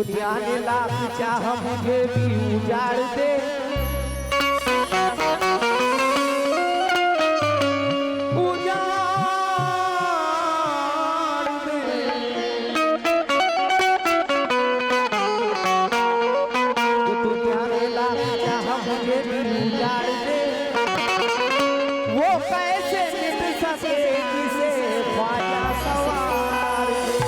दुनिया ने लाख चाह मुझे भी उजाड़ दे, उजाड़ दे। दुनिया ने लाख चाह मुझे भी उजाड़ दे, वो कैसे मिट सके किसे ख्वाजा सवार दे।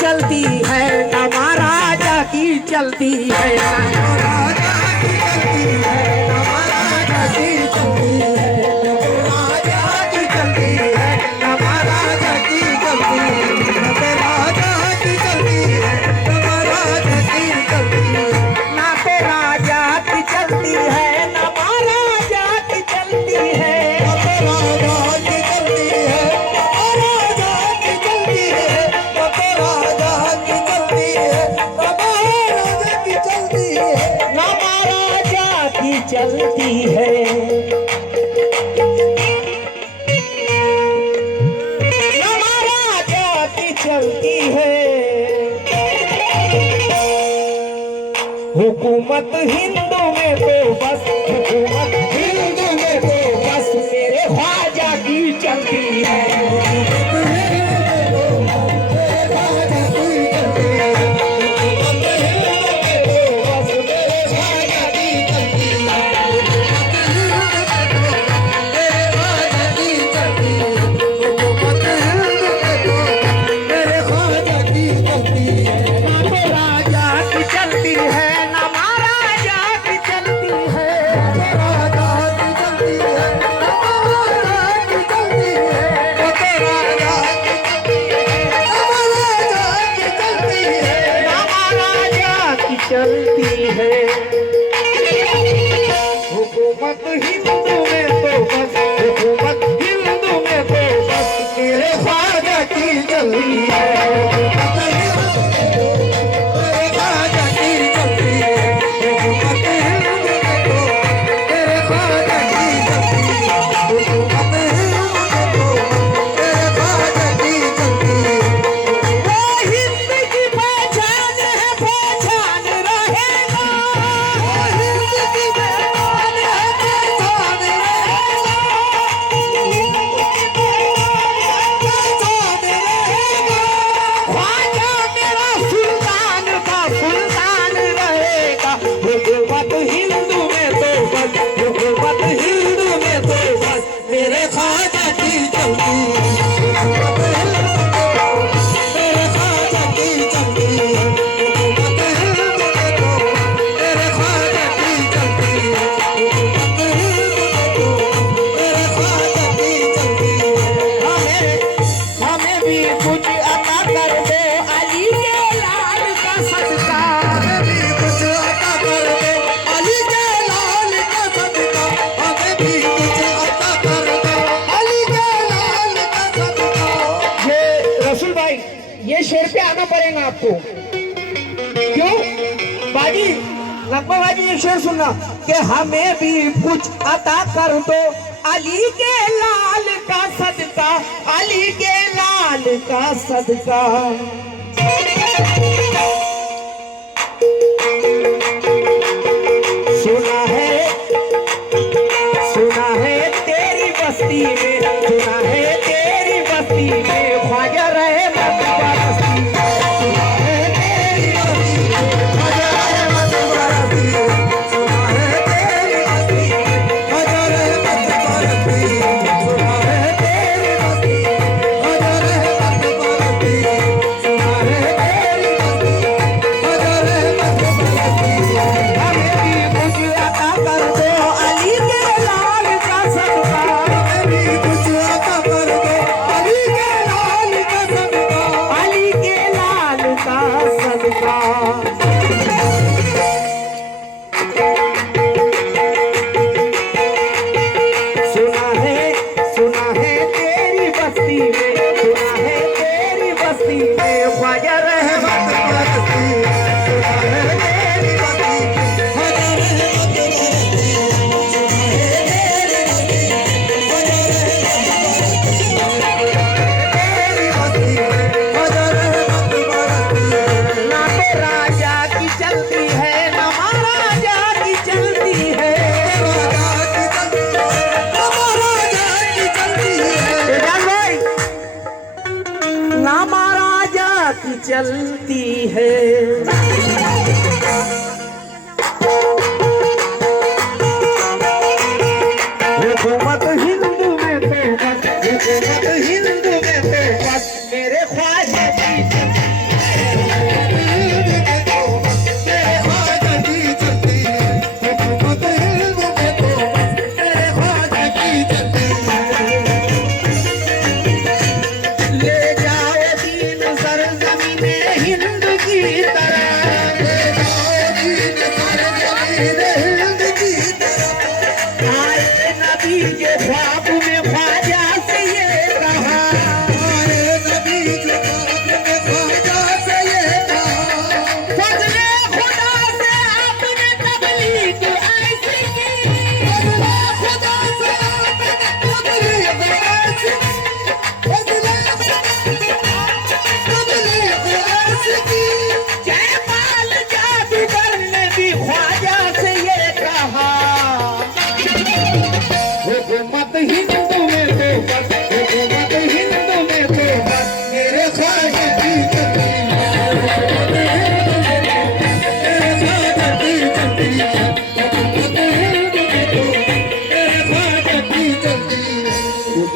चलती है ना महाराजा की चलती है, राजा की चलती है ना महाराजा की चलती है, राजा की चलती है ना महाराजा की चलती है, राजा की चलती है ना महाराजा की चलती है, ना तो राजा की चलती है ना महाराजा की चलती है, राजा की चलती है महाराजा की चलती है, चलती है महाराजा की चलती है। हुकूमत हिंदू में तो बस, हुकूमत हिंदू में तो बस मेरे ख्वाजा की चलती है। चलती है हुकूमत हिंदू में तो बस, हुकूमत हिंदू में तो बस मेरे ख्वाजा की चलती है, मेरे ख्वाजा की चलती है, हुकूमत हिंदू में तो मेरे ख्वाजा की चलती है, हुकूमत हिंदू में तो मेरे ख्वाजा की चलती है। वो हिंद की पहचान है, पहचान रहेगा, वो हिंद की पहचान है, पहचान रहेगा, हिंद की पहचान है, पहचान रहेगा। ख्वाजा मेरा सुल्तान का सुल्तान रहेगा, हुकूमत हिंदू में तो बस, हुकूमत हिंदू में तो बस मेरे ख्वाजा की चलती है, हुकूमत हिंदू में तो मेरे ख्वाजा की चलती है, हुकूमत हिंदू में तो मेरे ख्वाजा की चलती है, हुकूमत हिंदू में तो मेरे ख्वाजा की चलती है। हमें भी कुछ अता कर दो अली के लाल का सदका, हमें भी कुछ अता कर दो अली के लाल का सदका, हमें भी कुछ अता कर दो अली के लाल का सदका। ये रसूल भाई, ये शेर पे आना पड़ेगा आपको। क्यों बाजी, नकमा बाजी, ये शेर सुनना कि हमें भी कुछ अता कर दो अली के लाल का सदका, अली के लाल का सदका। सुना है तेरी बस्ती में, सुना है तेरी बस्ती में ख्वाजा रहे मत बरसी, सुना है तेरी बस्ती में ख्वाजा रहे मत बरसी, सुना है तेरी बस्ती में ख्वाजा रहे मत बरसी, सुना है तेरी बस्ती में ख्वाजा रहे मत बरसी, सुना चलती है। हुकूमत हिंदू में तो बस, हुकूमत हिंदू में तो बस मेरे ख्वाजा की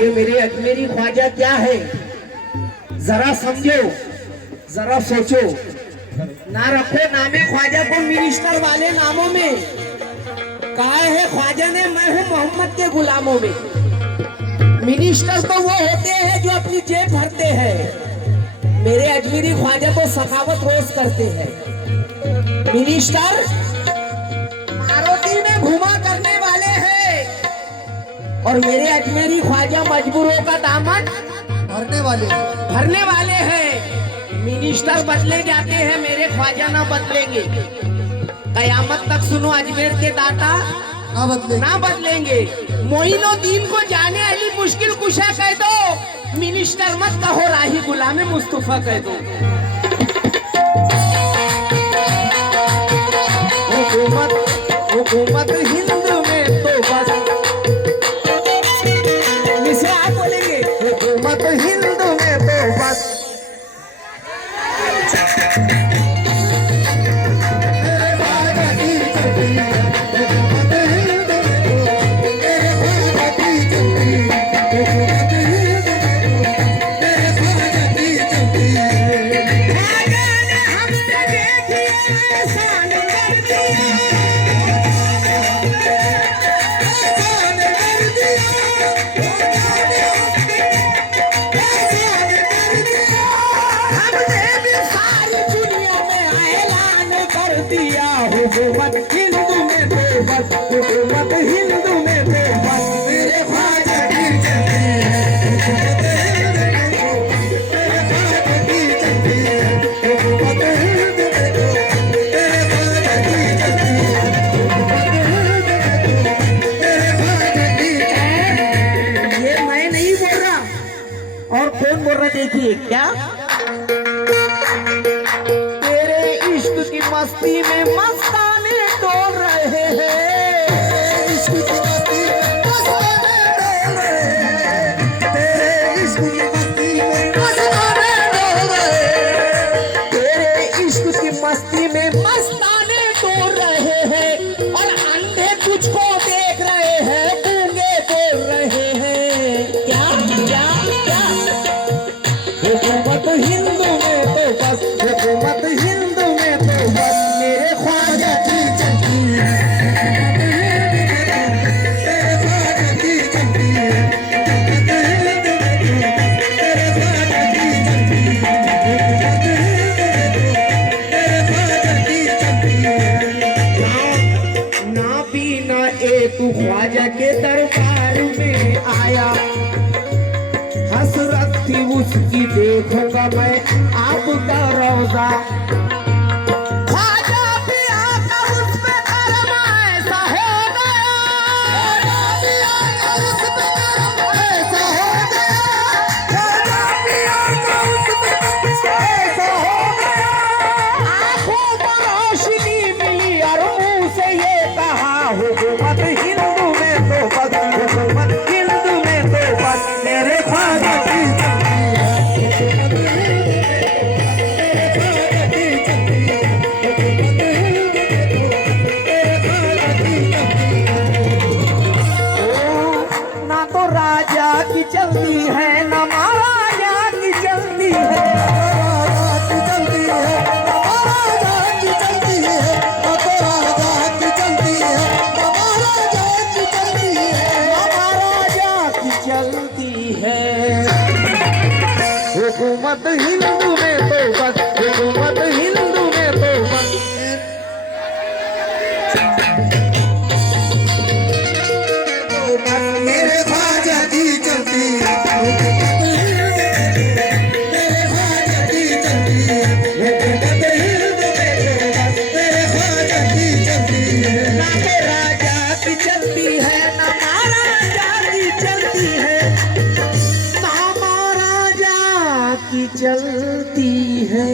मेरे अजमेरी ख्वाजा क्या है, जरा समझो, जरा सोचो। ना रखो नामे ख्वाजा को मिनिस्टर वाले नामों में। कहा है ख्वाजा ने, मैं हूं मोहम्मद के गुलामों में। मिनिस्टर तो वो होते हैं जो अपनी जेब भरते हैं। मेरे अजमेरी ख्वाजा तो सखावत रोज करते हैं। मिनिस्टर मारुति में घुमा करने वाले हैं और मेरे अजमेरी ख्वाजा मजबूरों का दामन भरने वाले हैं। मिनिस्टर बदले जाते हैं, मेरे ख्वाजा ना बदलेंगे। कयामत तक सुनो, अजमेर के दाता ना बदलेंगे। मोइनुद्दीन को जाने अली मुश्किल कुशा कह दो, मिनिस्टर मत कहो, राही गुलाम मुस्तफा कह दो। हुकूमत हिंदू में तो बस, इसे आप बोलेंगे हुकूमत हिंदू में तो बस। हुकूमत हिंदू में तो बस, हुकूमत हिंदू में तो बस मेरे ख्वाजा की चलती है। ये मैं नहीं बोल रहा, और कौन बोल रहा देखिए क्या। तेरे इश्क की मस्ती में मस्ताने डोल रहे हैं। इश्क की मस्ती में मस्ताने डोल रहे हैं। तेरे इश्क की मस्ती में मस्ताने डोल रहे हैं। तेरे इश्क की मस्ती में मस्ताने डोल रहे हैं। और अंधे तुझको देख रहे हैं, गूंगे बोल रहे हैं। क्या क्या क्या। हुकूमत हिंदू में तो बस, हुकूमत हिंदू में तो बस मेरे ख्वाजा की चलती है। ना पीना एक ख्वाजा के दरबार में आया, हसरत थी उसकी देखूंगा मैं आपका रोजा। ख्वाजा भी आका उस पे करम ऐसा हो गया, ख्वाजा भी आका उस पे करम ऐसा हो गया, ख्वाजा भी आका उस पे करम ऐसा हो गया। आंखों पर रोशनी मिली और मुंह से ये कहा, हुकूमत हिंदू में तो बस, हुकूमत हिंदू में तो बस मेरे ख्वाजा की चलती है। हुकूमत हिंदू में तो बस, हुकूमत हिंदू में तो बस। मेरे ख्वाजा की चलती है, मेरे ख्वाजा की चलती है, हुकूमत हिंदू में तो बस, मेरे ख्वाजा की चलती है। ना तो राजा की चलती है ना महाराजा की चलती है, ना महाराजा की चलती है।